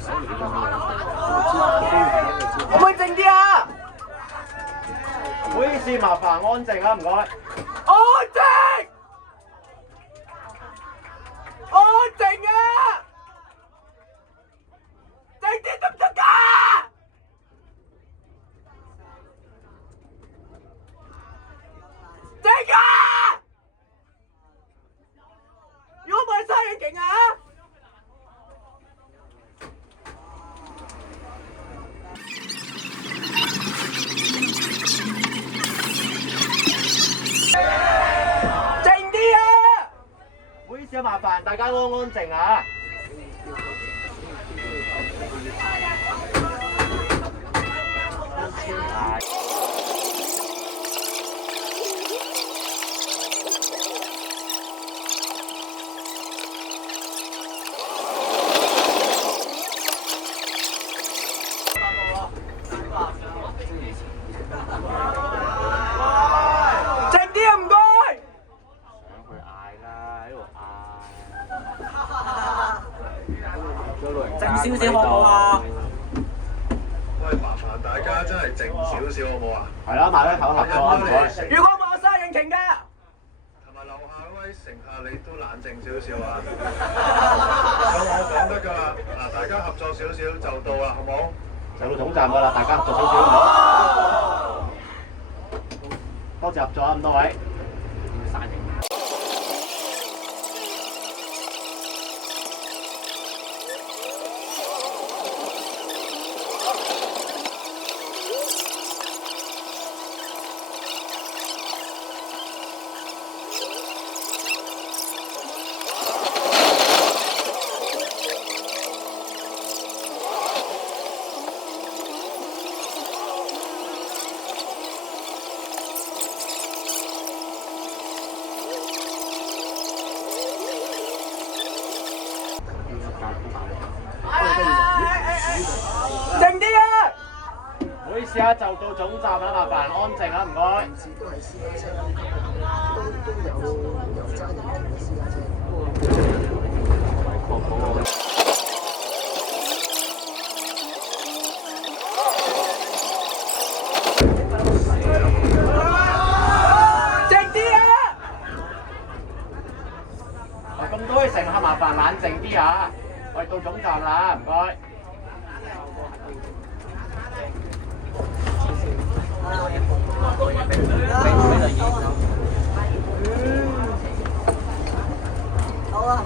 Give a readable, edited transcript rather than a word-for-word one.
可唔可以靜啲啊？唔好意思，麻煩安靜啊，唔該。安靜！安靜啊！靜啲得唔得㗎？靜啊！如果冇人嘥嘢勁啊！靜啲啊！唔好意思啊，麻煩大家安安靜啊！靜少少好唔好啊？喂，麻煩大家真係靜少少好唔好啊？係啦，埋低頭合作啊，唔該。如果冇嘥引擎㗎，同埋樓下嗰位乘客你都冷靜少少啊！有我講得㗎啦，嗱，大家合作少少就到啦，好唔好？就到總站㗎啦，大家合作少少好唔好？多謝合作啊，咁多位。靜啲啊！唔好意思啊，就到總站啦，麻煩安靜啊，唔該。都係私家車啦，都有揸引擎嘅私家車。靜啲啊！咁多位乘客麻煩冷靜啲啊！我哋到總站啦，唔該。好啊。